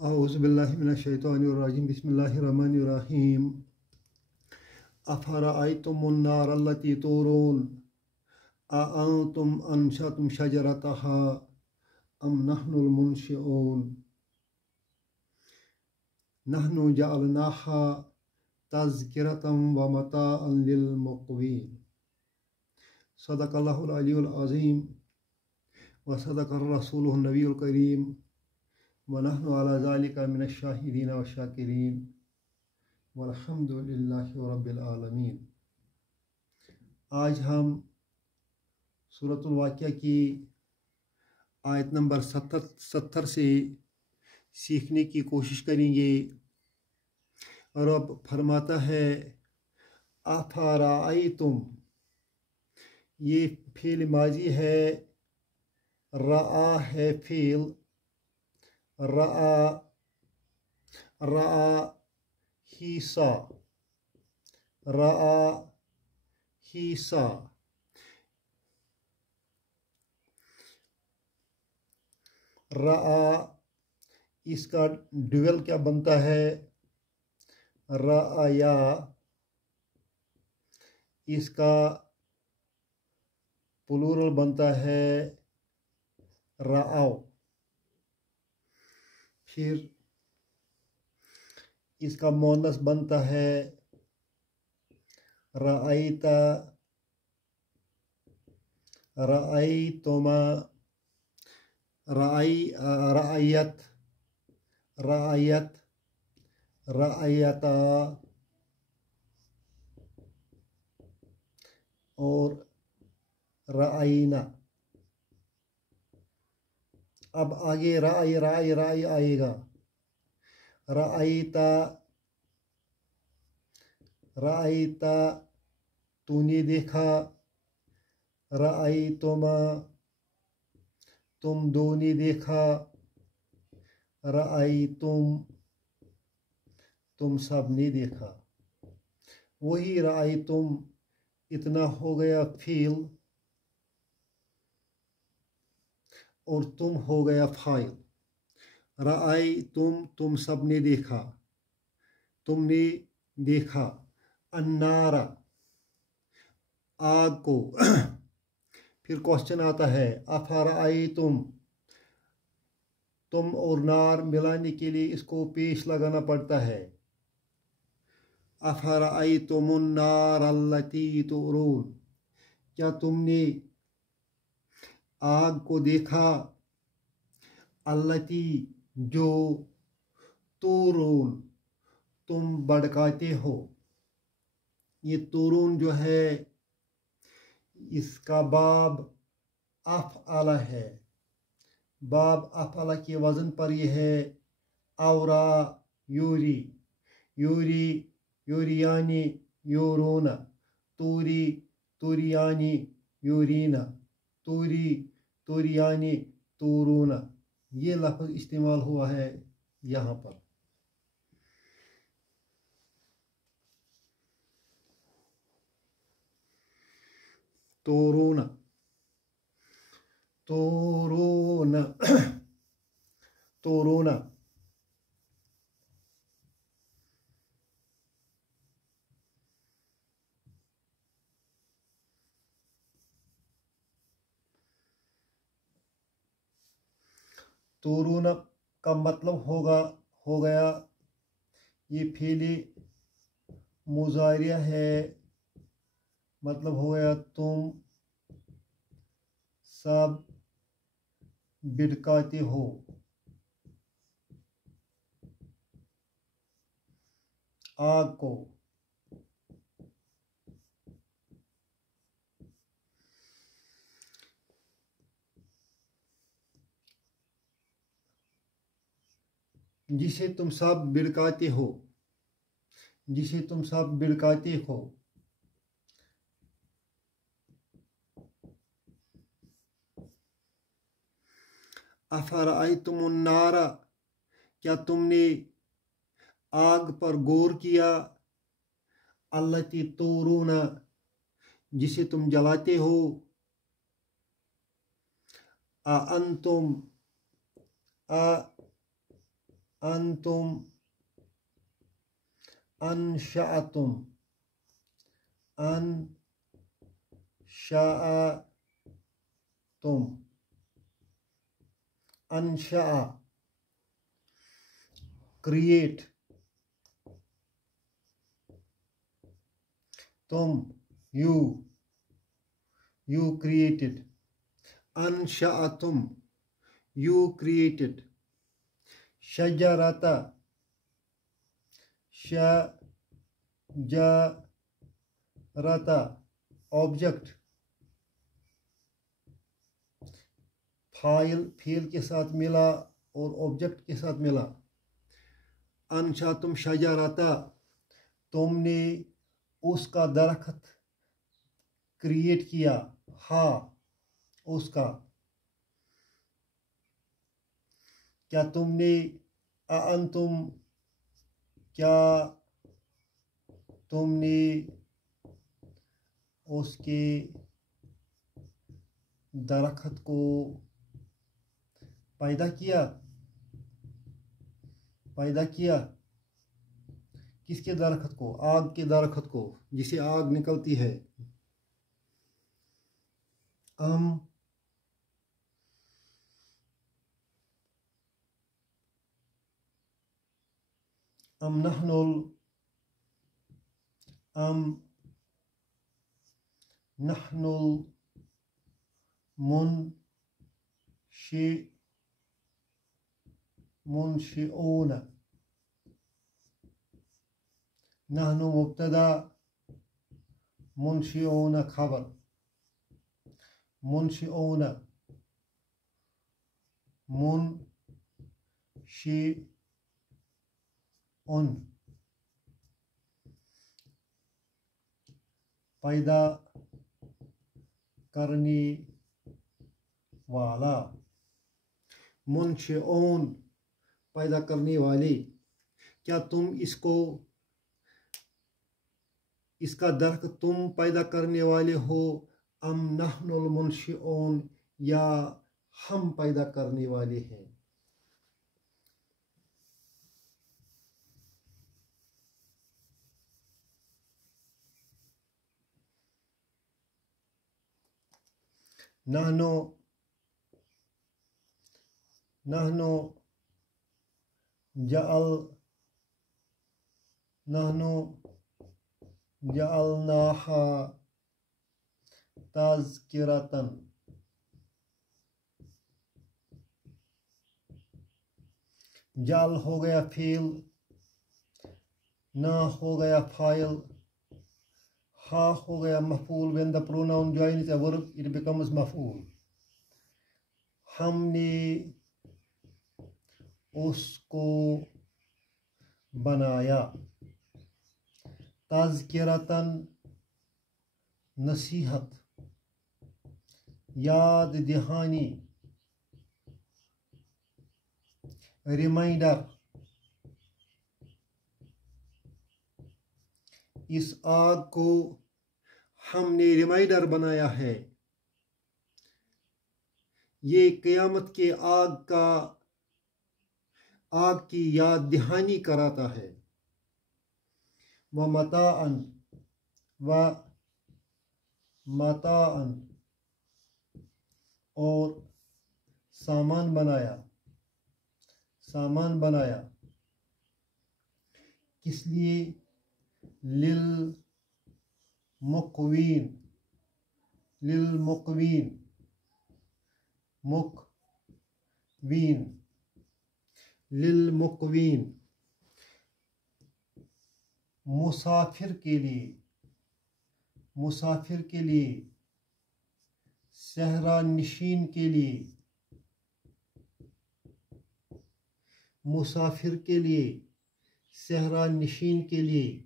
औज़ु बिल्लाहि मिनश शैतानिर रजीम बिस्मिल्लाहिर रहमानिर रहीम अफ़रअयतुमुन नारल्लती तूरून अअंतुम अनशअतुम शजरतहा अम नहनुल मुनशिऊन नहनु जअलनाहा तज़किरतम व मताअन लिल मुक़वीन सदक़ल्लाहुल अलियुल अज़ीम व सदक़र रसूलुहुन नबियुल करीम व नहनु अला ज़ालिका मिनश शाहिदीन व शाकिरीन वल्हम्दुलिल्लाहि रब्बिल आलमीन। आज हम सूरतुल वाक़िया की आयत नंबर 70 से सीखने की कोशिश करेंगे। रब फरमाता है अफ़रअयतुम, ये फ़ील माजी है, रआ है फ़ील, रआ रआ ही सा, रआ ही सा, रआ इसका ड्यूअल क्या बनता है, रआया, इसका प्लूरल बनता है रआओ। फिर इसका मोनस बनता है रआईता, रआईतुमा, रआयत, रआयत, रआयता और रआईना। अब आगे राई राई राई आएगा। राईता, राईता तूने देखा, राईतुमा तुम दो ने देखा, राईतुम तुम सब ने देखा। वही राईतुम इतना हो गया फील और तुम हो गया फाइल। राई तुम सब ने देखा, तुमने देखा, अन्नारा आग को। फिर क्वेश्चन आता है अफराई तुम और नार मिलाने के लिए इसको पेश लगाना पड़ता है। अफराई तुमुन नार अल्लती तुरून, क्या तुमने आग को देखा, अल्लती जो, तुरून तुम भड़काते हो। ये तुरून जो है इसका बाब अफ़अला है। बाब अफ़अला के वज़न पर यह है औरा यूरी, यूरी यूरियानी यूरोना, तूरी तुरियानी यूरीना, तूरी तुरियानी तूरूना। ये लफ्ज़ इस्तेमाल हुआ है यहाँ पर। तोरूना, तोरूना, तोरूना। तोरूना का मतलब हो गया, ये फेले मुजारिया है, मतलब हो गया तुम सब बिड़काते हो। आग को। जिसे तुम सब बिड़काते हो, जिसे तुम सब बिड़काते हो। अफ़रअयतुमुन नारा, क्या तुमने आग पर गौर किया, अल्लती तूरूना जिसे तुम जलाते हो। अअंतुम अंतुम अनशअतुम अनशअतुम अनशअ create तुम you created ansha'atum you created shajarata shajarata object file के साथ मिला और ऑब्जेक्ट के साथ मिला। अनशातुम शजारता तुमने उसका दरख्त क्रिएट किया, हा उसका। क्या तुमने अंतुम क्या तुमने उसके दरख्त को पैदा किया किसके दरख्त को? आग के दरख्त को, जिसे आग निकलती है। अम नहनुल मुनशिऊन नहनु मुब्तदा मुनशिऊन खबर। मुनशिऊन मुनशिऊन पैदा करने वाला। मुनशिऊन पैदा करने वाले। क्या तुम इसका दरख्त तुम पैदा करने वाले हो? अम नहनुल मुनशिऊन या हम पैदा करने वाले हैं। नहनु जअलनाहा तज़किरतन। जाल हो गया फेल, ना हो गया फाइल, हा हो गया मफूल। when the pronoun joins a verb it becomes मफूल। हमने उसको बनाया। तज़किरतन नसीहत, याद दहानी, रिमाइंडर। इस आग को हमने रिमाइंडर बनाया है। ये क़यामत के आग की याद दहानी कराता है। व मताअन और सामान बनाया। किस लिए? लिल मुक़वीन मुसाफिर के लिए, सहरा नशीन के लिए। मुसाफिर के लिए, सहरा नशीन के लिए।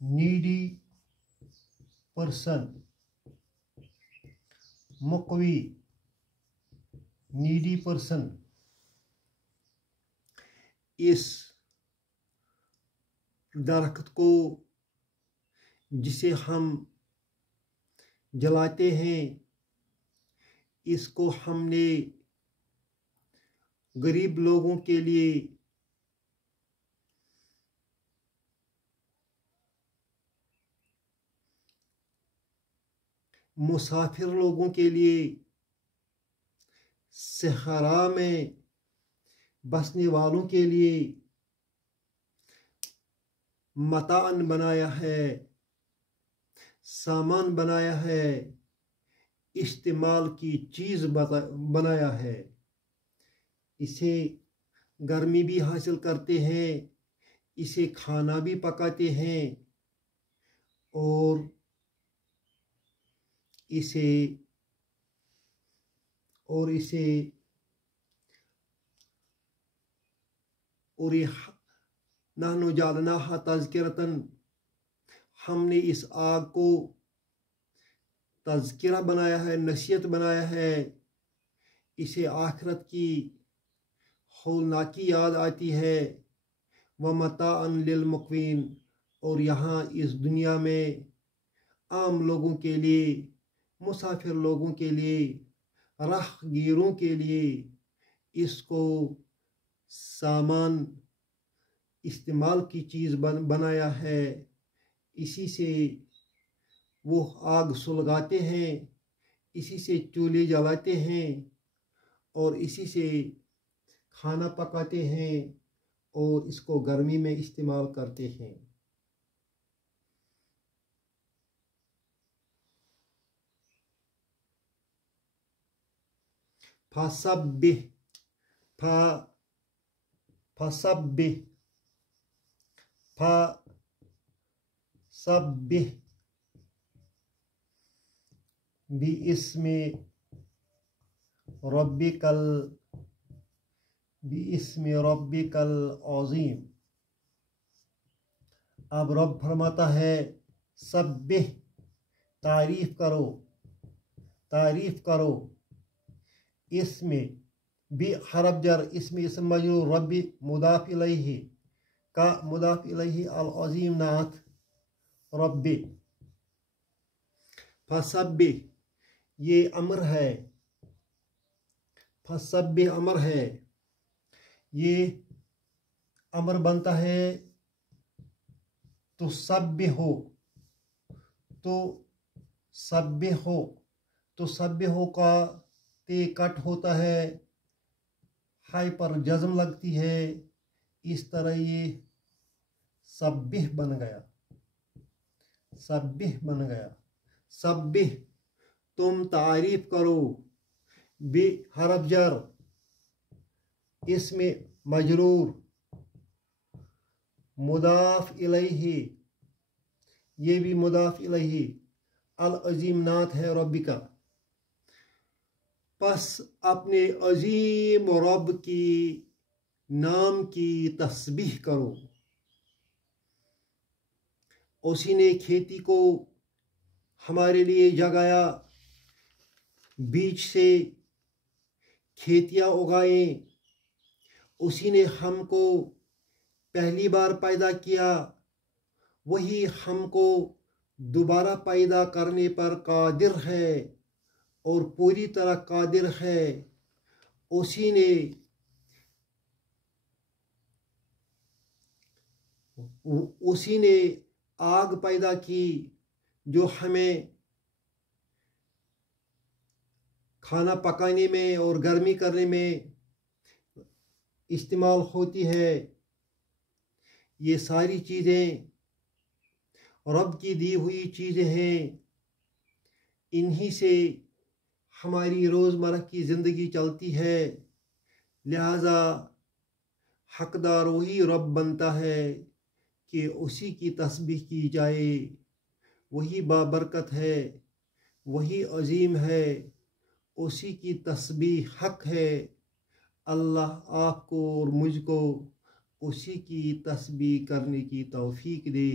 नीडी पर्सन, मुक़वी, नीडी पर्सन। इस दरख्त को जिसे हम जलाते हैं इसको हमने गरीब लोगों के लिए, मुसाफिर लोगों के लिए, सहरा में बसने वालों के लिए मतान बनाया है, सामान बनाया है, इस्तेमाल की चीज़ बनाया है। इसे गर्मी भी हासिल करते हैं, इसे खाना भी पकाते हैं और इसे और ये नहनु जालनाहा तज़किरतन, हमने इस आग को तज़किरा बनाया है, नसीहत बनाया है। इसे आखिरत की हौलनाकी याद आती है। व मताअन लिल मुक़वीन, और यहाँ इस दुनिया में आम लोगों के लिए, मुसाफिर लोगों के लिए, राहगीरों के लिए इसको सामान, इस्तेमाल की चीज़ बनाया है। इसी से वो आग सुलगाते हैं, इसी से चूल्हे जलाते हैं और इसी से खाना पकाते हैं और इसको गर्मी में इस्तेमाल करते हैं। फसब्बिह, फसब्बिह, फसब्बिह बिइस्मि रब्बिकल अज़ीम। अब रब फरमाता है सब्बिह, तारीफ करो, तारीफ करो। इसमें बी हरफ जर, इसमें इसम मजरूर, रब्बी मुदाफ इलैहि का मुदाफ इलैहि, अल अज़ीम नात रब्बी। फसब्बी ये अमर है, फसब्बी अमर है, ये अमर बनता है तो सब्बिहो, तो सब्बिहो, तो सब्बिहो का ते कट होता है, हाई पर जज्म लगती है, इस तरह ये सब्बिह बन गया, सब्बिह बन गया। सब्बिह तुम तारीफ करो, बे हरफ जर, इसमें मजरूर, मुदाफ इलैहि, ये भी मुदाफ इलैहि, अल अजीम नात है रब्बी का। बस अपने अजीम रब की नाम की तस्बीह करो। उसी ने खेती को हमारे लिए जगाया, बीज से खेतियां उगाएं, उसी ने हमको पहली बार पैदा किया, वही हमको दोबारा पैदा करने पर कादिर है और पूरी तरह कादिर है। उसी ने आग पैदा की जो हमें खाना पकाने में और गर्मी करने में इस्तेमाल होती है। ये सारी चीज़ें रब की दी हुई चीज़ें हैं, इन्हीं से हमारी रोज़मर्रा की ज़िंदगी चलती है। लिहाजा हकदार वही रब बनता है कि उसी की तस्बीह की जाए। वही बाबरकत है, वही अजीम है, उसी की तस्बीह हक है। अल्लाह आपको और मुझको उसी की तस्बीह करने की तौफीक दे।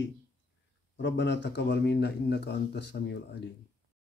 रब्बना तक़ब्बल मिन्ना इन्नका अंतस समीउल अलीम।